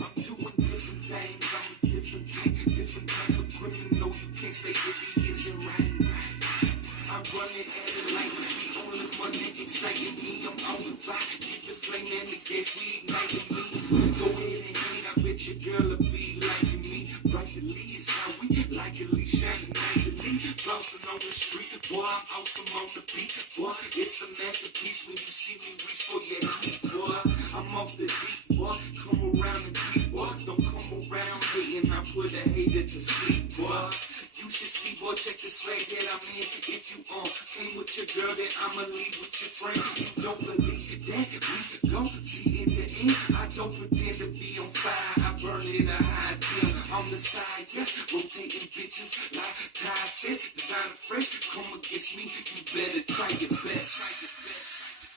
I'm doing different things, I'm a different type of criminal. You can't say that he isn't right. I'm running at it like it's the only one that exciting me. I'm on the rock, keep the flame and the gas, we igniting me. Go ahead and hate, I bet your girl will be liking me. Brightly is how we like it, shining nightly. Bouncing on the street, boy, I'm awesome on the beat. Boy, it's a masterpiece when you see me reach for your heat. Boy, I'm off the deep, boy, come around and keep, boy, don't come around hating, I put a hater to sleep, boy. You should see, boy, check the swag that I'm in. If you came with your girl, then I'ma leave with your friend. You don't believe that we gon' see in the end. I don't pretend to be on fire, I burn it a high till on the side, yes. Rotating bitches like Ty says, designer fresh. Come against me, you better try your best.